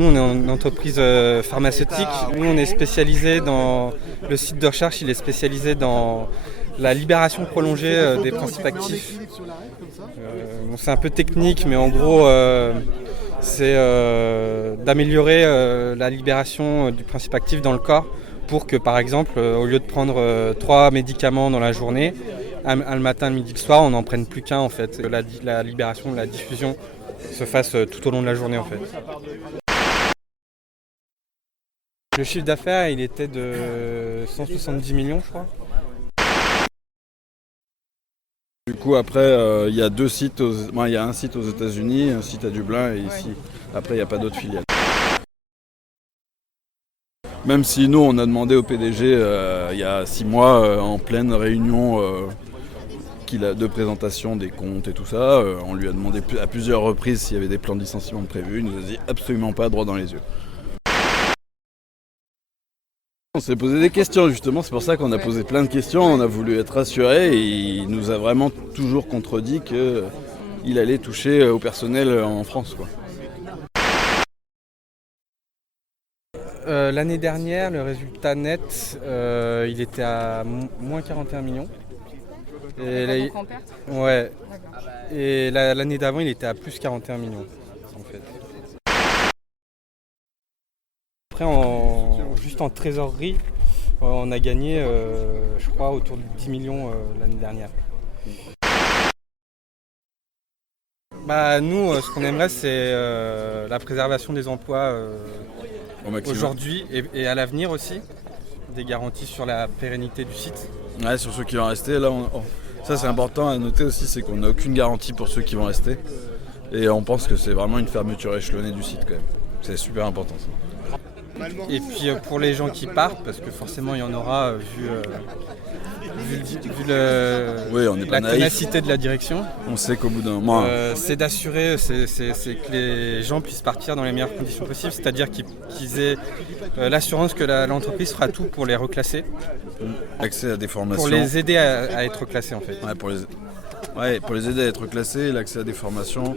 Nous, on est une entreprise pharmaceutique. Nous, on est spécialisé dans... Le site de recherche, il est spécialisé dans la libération prolongée des principes actifs. Bon, c'est un peu technique, mais en gros, c'est d'améliorer la libération du principe actif dans le corps pour que, par exemple, au lieu de prendre 3 médicaments dans la journée, le matin, le midi, le soir, on n'en prenne plus qu'un en fait. La libération, la diffusion se fasse tout au long de la journée en fait. Le chiffre d'affaires, il était de 170 millions, je crois. Du coup, après, il y a deux sites. Il y a un site aux États-Unis, un site à Dublin et ici. Après, il n'y a pas d'autres filiales. Même si nous, on a demandé au PDG il y a 6 mois, en pleine réunion de présentation des comptes et tout ça, on lui a demandé à plusieurs reprises s'il y avait des plans de licenciement prévus. Il nous a dit absolument pas, droit dans les yeux. On s'est posé des questions justement, c'est pour ça qu'on a posé plein de questions, on a voulu être rassurés et il nous a vraiment toujours contredit qu'il allait toucher au personnel en France, quoi. L'année dernière, le résultat net, il était à moins 41 millions. Et Donc en perte. ouais. Et l'année d'avant, il était à plus 41 millions, en fait. Après, juste en trésorerie, on a gagné, je crois, autour de 10 millions l'année dernière. Nous, ce qu'on aimerait, c'est la préservation des emplois aujourd'hui et à l'avenir aussi. Des garanties sur la pérennité du site. Ouais, sur ceux qui vont rester, là, ça c'est important à noter aussi, c'est qu'on n'a aucune garantie pour ceux qui vont rester. Et on pense que c'est vraiment une fermeture échelonnée du site quand même. C'est super important ça. Et puis pour les gens qui partent, parce que forcément il y en aura vu la ténacité de la direction. On sait qu'au bout d'un moment... c'est d'assurer que les gens puissent partir dans les meilleures conditions possibles, c'est-à-dire qu'ils aient l'assurance que l'entreprise fera tout pour les reclasser. Accès à des formations. Pour les aider à être reclassés en fait. Ouais, pour les aider à être classés, l'accès à des formations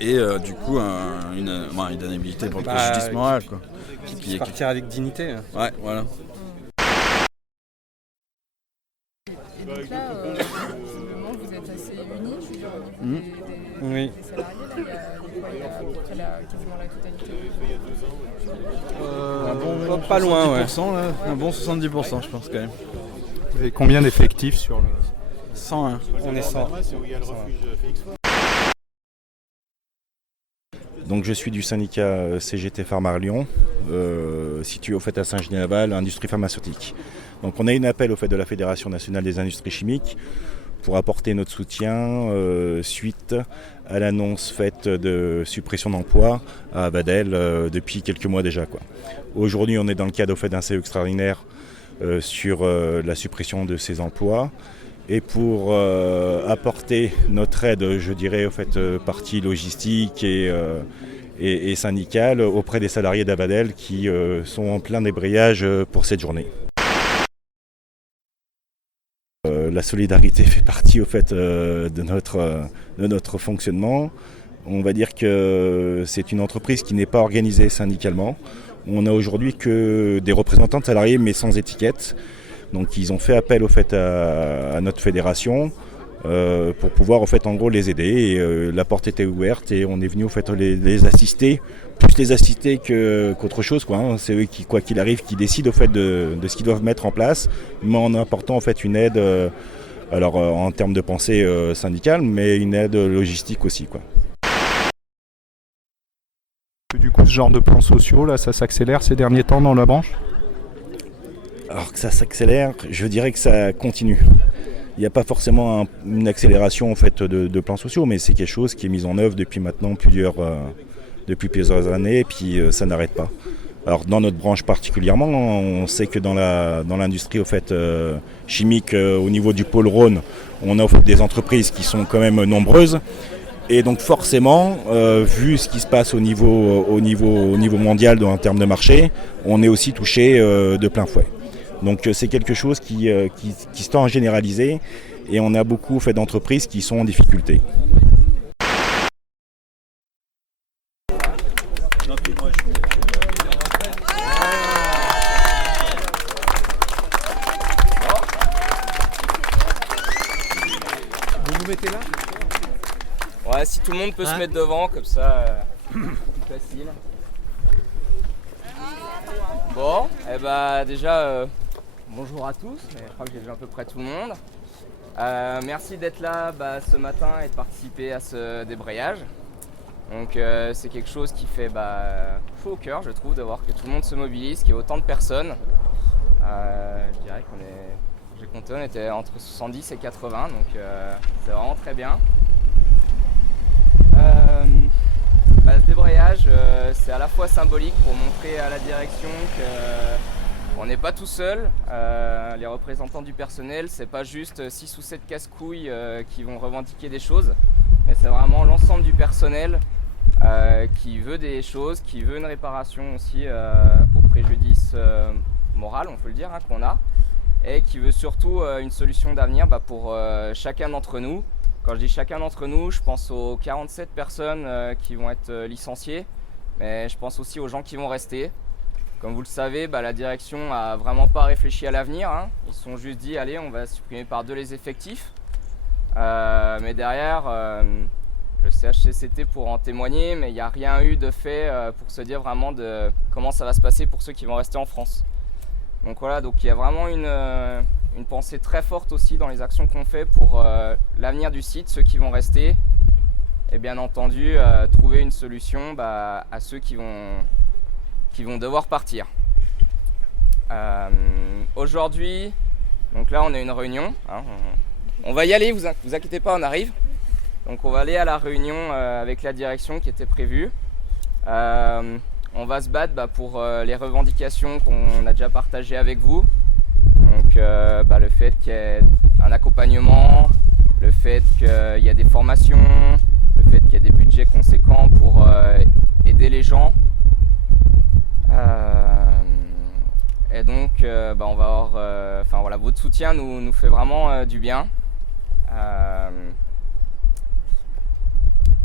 et du coup une indemnité pour le préjudice moral. Qui puisse partir avec dignité. Ouais, voilà. Et donc là, visiblement, vous êtes assez unis, je veux dire, au niveau Oui. des salariés. Il y a à peu près quasiment la totalité. Pas loin, ouais. Un bon 70%, je pense quand même. Vous avez combien d'effectifs sur le... 101. On est 100. Donc je suis du syndicat CGT Pharma Lyon, situé au fait à Saint-Genis-Laval, industrie pharmaceutique. Donc on a eu un appel au fait de la Fédération nationale des industries chimiques pour apporter notre soutien suite à l'annonce faite de suppression d'emplois à Abadel depuis quelques mois déjà, quoi. Aujourd'hui on est dans le cadre au fait d'un CE extraordinaire sur la suppression de ces emplois. Et pour apporter notre aide, je dirais, au fait, partie logistique et syndicale auprès des salariés d'Abadel qui sont en plein débrayage pour cette journée. La solidarité fait partie au fait, de notre fonctionnement. On va dire que c'est une entreprise qui n'est pas organisée syndicalement. On n'a aujourd'hui que des représentants de salariés mais sans étiquette. Donc ils ont fait appel au fait à notre fédération pour pouvoir au fait en gros les aider. Et, la porte était ouverte et on est venu au fait les assister, plus les assister qu'autre chose, quoi, hein. C'est eux qui, quoi qu'il arrive, qui décident au fait de ce qu'ils doivent mettre en place, mais en apportant en fait une aide, alors en termes de pensée syndicale, mais une aide logistique aussi, quoi. Du coup, ce genre de plans sociaux, là, ça s'accélère ces derniers temps dans la branche ? Alors que ça s'accélère, je dirais que ça continue. Il n'y a pas forcément une accélération en fait, de plans sociaux, mais c'est quelque chose qui est mis en œuvre depuis maintenant plusieurs années, et puis ça n'arrête pas. Alors dans notre branche particulièrement, on sait que dans l'industrie au fait, chimique, au niveau du pôle Rhône, on a au fait, des entreprises qui sont quand même nombreuses. Et donc forcément, vu ce qui se passe au niveau mondial en termes de marché, on est aussi touché de plein fouet. Donc c'est quelque chose qui se tend à généraliser et on a beaucoup fait d'entreprises qui sont en difficulté. mettez là? Ouais, si tout le monde peut se mettre devant, comme ça, plus facile. Bon, et bah déjà, bonjour à tous, je crois que j'ai vu à peu près tout le monde. Merci d'être là ce matin et de participer à ce débrayage. Donc c'est quelque chose qui fait chaud au cœur, je trouve, de voir que tout le monde se mobilise, qu'il y ait autant de personnes. Je dirais j'ai compté, on était entre 70 et 80, donc c'est vraiment très bien. Ce débrayage, c'est à la fois symbolique pour montrer à la direction qu'on n'est pas tout seul. Les représentants du personnel, c'est pas juste 6 ou 7 casse-couilles qui vont revendiquer des choses, mais c'est vraiment l'ensemble du personnel qui veut des choses, qui veut une réparation aussi au préjudice moral, on peut le dire, qu'on a, et qui veut surtout une solution d'avenir pour chacun d'entre nous. Quand je dis chacun d'entre nous, je pense aux 47 personnes qui vont être licenciées, mais je pense aussi aux gens qui vont rester. Comme vous le savez, la direction n'a vraiment pas réfléchi à l'avenir. Ils se sont juste dit, allez, on va supprimer par 2 les effectifs. Mais derrière, le CHCCT pourra en témoigner, mais il n'y a rien eu de fait pour se dire vraiment de comment ça va se passer pour ceux qui vont rester en France. Donc voilà, donc il y a vraiment une pensée très forte aussi dans les actions qu'on fait pour l'avenir du site, ceux qui vont rester, et bien entendu trouver une solution à ceux qui vont devoir partir. Aujourd'hui, donc là on a une réunion, on va y aller, vous inquiétez pas, on arrive. Donc on va aller à la réunion avec la direction qui était prévue. On va se battre pour les revendications qu'on a déjà partagées avec vous. Donc le fait qu'il y ait un accompagnement, le fait qu'il y a des formations, le fait qu'il y a des budgets conséquents pour aider les gens. Et donc on va avoir, votre soutien nous fait vraiment du bien.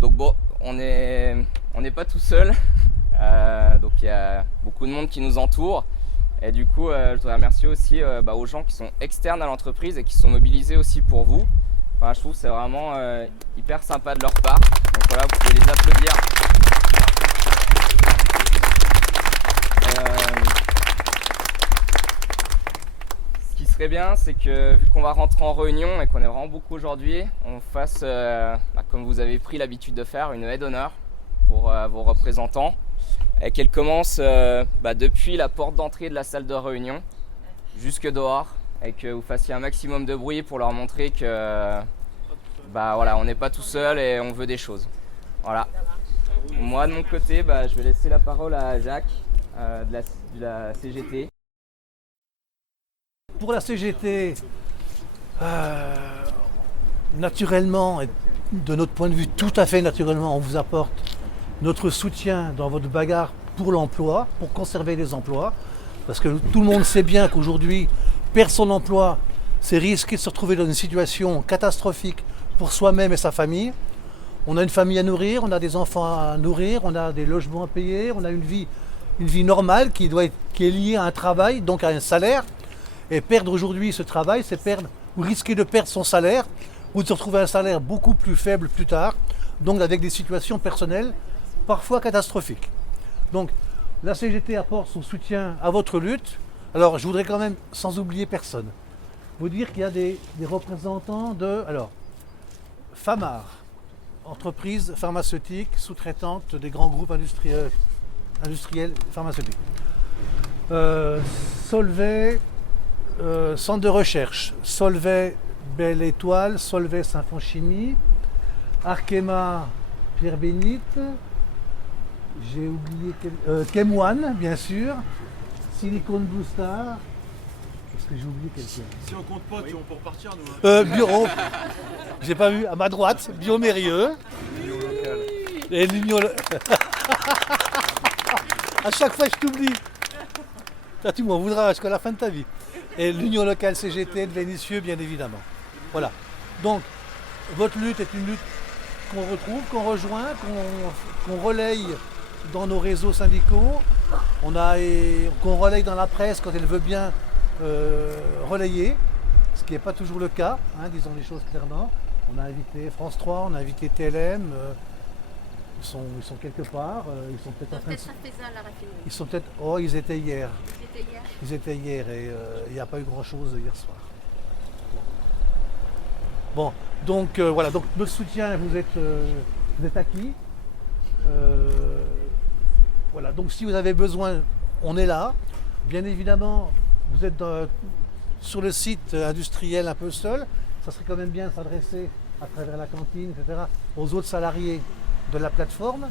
Donc bon, on n'est pas tout seul. Donc il y a beaucoup de monde qui nous entoure. Et du coup, je voudrais remercier aussi aux gens qui sont externes à l'entreprise et qui sont mobilisés aussi pour vous. Je trouve que c'est vraiment hyper sympa de leur part. Donc voilà, vous pouvez les applaudir. Ce qui serait bien, c'est que vu qu'on va rentrer en réunion et qu'on est vraiment beaucoup aujourd'hui, on fasse, comme vous avez pris l'habitude de faire, une aide d'honneur pour vos représentants. Et qu'elle commence depuis la porte d'entrée de la salle de réunion jusque dehors, et que vous fassiez un maximum de bruit pour leur montrer que on n'est pas tout seul et on veut des choses. Voilà. Moi de mon côté, je vais laisser la parole à Jacques de la CGT. Pour la CGT, naturellement, et de notre point de vue tout à fait naturellement, on vous apporte notre soutien dans votre bagarre pour l'emploi, pour conserver les emplois, parce que tout le monde sait bien qu'aujourd'hui, perdre son emploi, c'est risquer de se retrouver dans une situation catastrophique pour soi-même et sa famille. On a une famille à nourrir, on a des enfants à nourrir, on a des logements à payer, on a une vie normale qui est liée à un travail, donc à un salaire. Et perdre aujourd'hui ce travail, c'est perdre ou risquer de perdre son salaire, ou de se retrouver un salaire beaucoup plus faible plus tard, donc avec des situations personnelles parfois catastrophiques. Donc la CGT apporte son soutien à votre lutte. Alors je voudrais quand même, sans oublier personne, vous dire qu'il y a des représentants de Famar, entreprise pharmaceutique sous-traitante des grands groupes industriels pharmaceutiques. Solvay, centre de recherche, Solvay Belle Étoile, Solvay Saint-Fond-Chimie, Arkema Pierre Bénite, j'ai oublié Chem1 bien sûr, Silicon Blue Star. Est-ce que j'ai oublié quelqu'un? Si on compte pas, on peut repartir nous. Bureau, j'ai pas vu, à ma droite, Biomérieux. Et l'Union. À chaque fois je t'oublie. Là, tu m'en voudras jusqu'à la fin de ta vie. Et l'Union locale CGT de Vénissieux, bien évidemment. Voilà. Donc, votre lutte est une lutte qu'on retrouve, qu'on rejoint, qu'on relaye dans nos réseaux syndicaux, qu'on relaye dans la presse quand elle veut bien relayer, ce qui n'est pas toujours le cas, disons les choses clairement. On a invité France 3, on a invité TLM. Ils sont quelque part. Ils sont peut-être en train de... la raffinerie. Ils sont peut-être... Oh, ils étaient hier. Ils étaient hier. Et il n'y a pas eu grand-chose hier soir. Bon, donc voilà, donc notre soutien, vous êtes acquis. Voilà, donc si vous avez besoin, on est là. Bien évidemment, vous êtes sur le site industriel un peu seul. Ça serait quand même bien de s'adresser à travers la cantine, etc., aux autres salariés de la plateforme,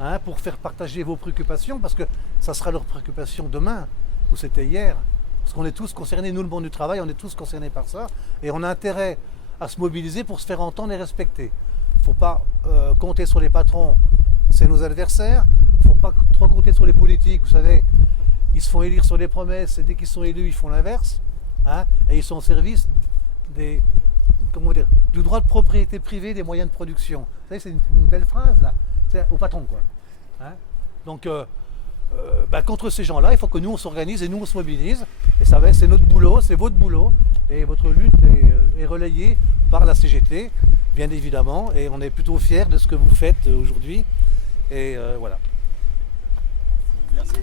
hein, pour faire partager vos préoccupations, parce que ça sera leur préoccupation demain, ou c'était hier. Parce qu'on est tous concernés, nous le monde du travail, on est tous concernés par ça, et on a intérêt à se mobiliser pour se faire entendre et respecter. Il ne faut pas compter sur les patrons, c'est nos adversaires. Il ne faut pas trop compter sur les politiques, vous savez, ils se font élire sur des promesses, et dès qu'ils sont élus, ils font l'inverse, hein, et ils sont au service du droit de propriété privée des moyens de production. Vous savez, c'est une belle phrase, là. C'est au patron, quoi. Hein. Donc, contre ces gens-là, il faut que nous, on s'organise et nous, on se mobilise. Et ça va, c'est notre boulot, c'est votre boulot. Et votre lutte est relayée par la CGT, bien évidemment. Et on est plutôt fiers de ce que vous faites aujourd'hui. Et voilà. Merci.